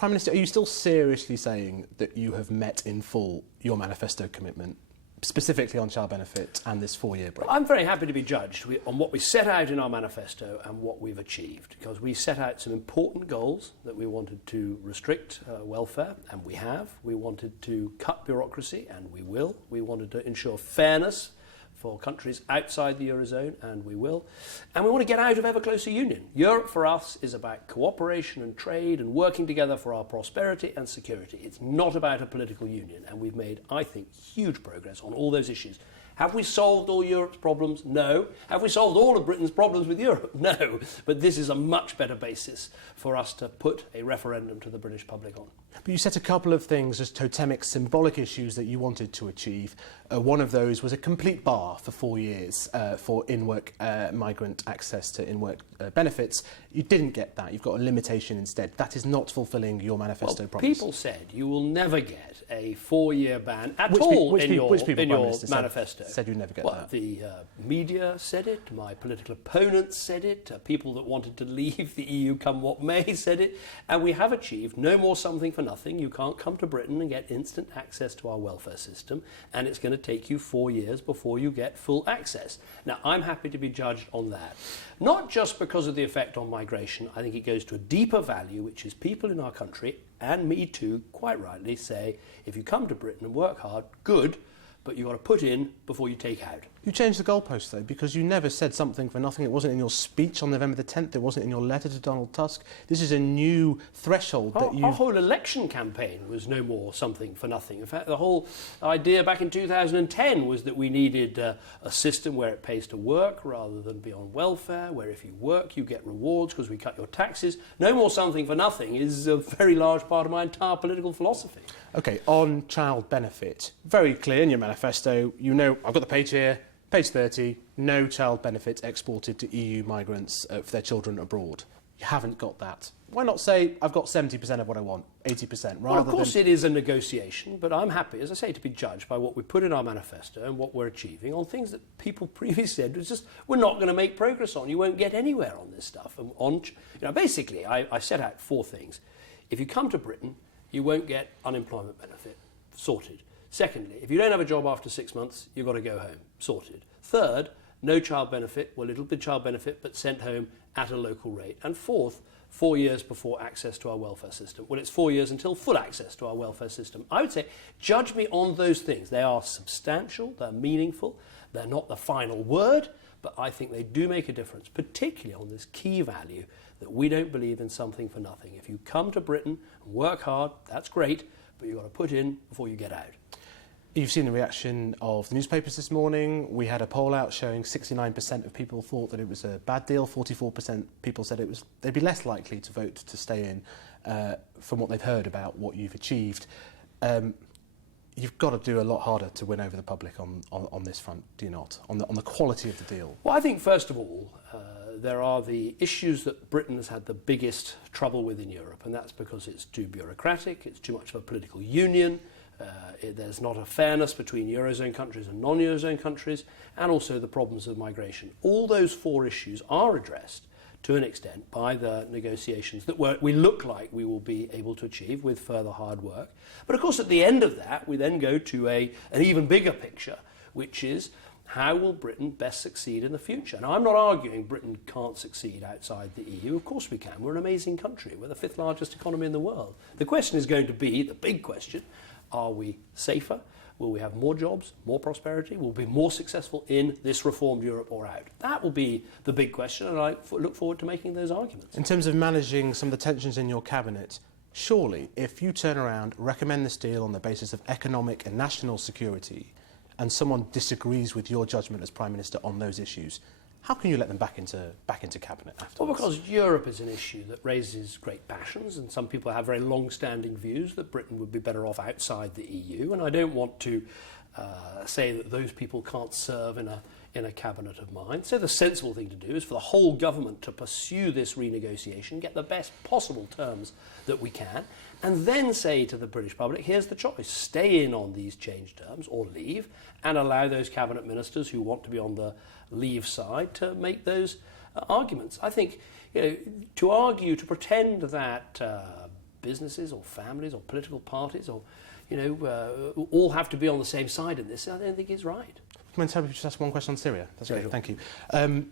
Prime Minister, are you still seriously saying that you have met in full your manifesto commitment, specifically on child benefit and this 4-year break? I'm very happy to be judged on what we set out in our manifesto and what we've achieved, because we set out some important goals that we wanted to restrict welfare, and we have. We wanted to cut bureaucracy, and we will. We wanted to ensure fairness for countries outside the Eurozone, and we will. And we want to get out of ever closer union. Europe for us is about cooperation and trade and working together for our prosperity and security. It's not about a political union, and we've made, I think, huge progress on all those issues. Have we solved all Europe's problems? No. Have we solved all of Britain's problems with Europe? No. But this is a much better basis for us to put a referendum to the British public on. But you set a couple of things as totemic, symbolic issues that you wanted to achieve. One of those was a complete bar for 4 years for in-work migrant access to in-work benefits. You didn't get that. You've got a limitation instead. That is not fulfilling your manifesto promise. People said you will never get a 4-year ban at all in your manifesto. Said you'd never get that. The media said it, my political opponents said it, people that wanted to leave the EU come what may said it, and we have achieved no more something for nothing. You can't come to Britain and get instant access to our welfare system, and it's going to take you 4 years before you get full access. Now, I'm happy to be judged on that. Not just because of the effect on migration. I think it goes to a deeper value, which is people in our country, and me too, quite rightly, say, if you come to Britain and work hard, good, but you've got to put in before you take out. You changed the goalpost, though, because you never said something for nothing. It wasn't in your speech on November the 10th. It wasn't in your letter to Donald Tusk. This is a new threshold that you... Our whole election campaign was no more something for nothing. In fact, the whole idea back in 2010 was that we needed a system where it pays to work rather than be on welfare, where if you work, you get rewards because we cut your taxes. No more something for nothing is a very large part of my entire political philosophy. OK, on child benefit, very clear in your manifesto, you know, I've got the page here, page 30, no child benefit exported to EU migrants for their children abroad. You haven't got that. Why not say, I've got 70% of what I want, 80%, rather well, of course it is a negotiation, but I'm happy, as I say, to be judged by what we put in our manifesto and what we're achieving on things that people previously said was just, we're not going to make progress on. You won't get anywhere on this stuff. And basically, I set out 4 things. If you come to Britain, you won't get unemployment benefit. Sorted. Secondly, if you don't have a job after 6 months, you've got to go home. Sorted. Third, no child benefit, well, little bit child benefit, but sent home at a local rate. And fourth, 4 years before access to our welfare system. Well, it's 4 years until full access to our welfare system. I would say, judge me on those things. They are substantial, they're meaningful, they're not the final word, but I think they do make a difference, particularly on this key value that we don't believe in something for nothing. If you come to Britain and work hard, that's great, but you've got to put in before you get out. You've seen the reaction of the newspapers this morning. We had a poll out showing 69% of people thought that it was a bad deal, 44% people said they'd be less likely to vote to stay in from what they've heard about what you've achieved. You've got to do a lot harder to win over the public on this front, do you not? On the quality of the deal. Well, I think, first of all, there are the issues that Britain has had the biggest trouble with in Europe, and that's because it's too bureaucratic, it's too much of a political union, there's not a fairness between Eurozone countries and non-Eurozone countries, and also the problems of migration. All those 4 issues are addressed to an extent by the negotiations that we look like we will be able to achieve with further hard work. But of course, at the end of that, we then go to an even bigger picture, which is how will Britain best succeed in the future? Now, I'm not arguing Britain can't succeed outside the EU. Of course we can. We're an amazing country. We're the 5th largest economy in the world. The question is going to be, the big question, are we safer? Will we have more jobs, more prosperity? Will we be more successful in this reformed Europe or out? That will be the big question, and I look forward to making those arguments. In terms of managing some of the tensions in your cabinet, surely if you turn around, recommend this deal on the basis of economic and national security, and someone disagrees with your judgment as Prime Minister on those issues, how can you let them back into cabinet afterwards? Well, because Europe is an issue that raises great passions, and some people have very long-standing views that Britain would be better off outside the EU, and I don't want to say that those people can't serve in a cabinet of mine. So the sensible thing to do is for the whole government to pursue this renegotiation, get the best possible terms that we can, and then say to the British public, here's the choice, stay in on these change terms or leave, and allow those cabinet ministers who want to be on the leave side to make those arguments. I think, to argue, to pretend that businesses or families or political parties or, all have to be on the same side in this, I don't think is right. Can I just ask one question on Syria? That's Yeah, great, sure. thank you.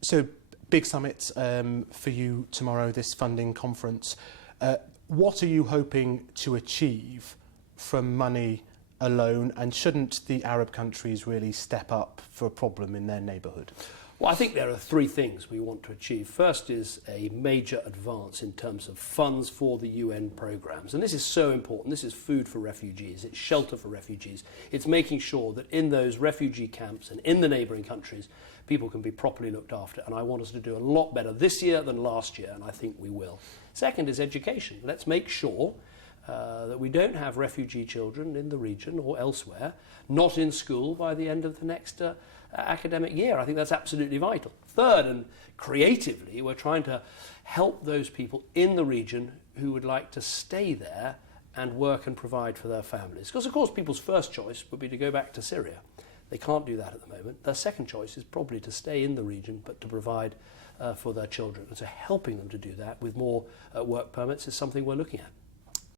So, big summit for you tomorrow, this funding conference. What are you hoping to achieve from money alone, and shouldn't the Arab countries really step up for a problem in their neighbourhood? Well, I think there are three things we want to achieve. First is a major advance in terms of funds for the UN programmes. And this is so important. This is food for refugees. It's shelter for refugees. It's making sure that in those refugee camps and in the neighbouring countries, people can be properly looked after. And I want us to do a lot better this year than last year, and I think we will. Second is education. Let's make sure that we don't have refugee children in the region or elsewhere not in school by the end of the next academic year. I think that's absolutely vital. Third, and creatively, we're trying to help those people in the region who would like to stay there and work and provide for their families. Because, of course, people's first choice would be to go back to Syria. They can't do that at the moment. Their second choice is probably to stay in the region, but to provide for their children. And so helping them to do that with more work permits is something we're looking at.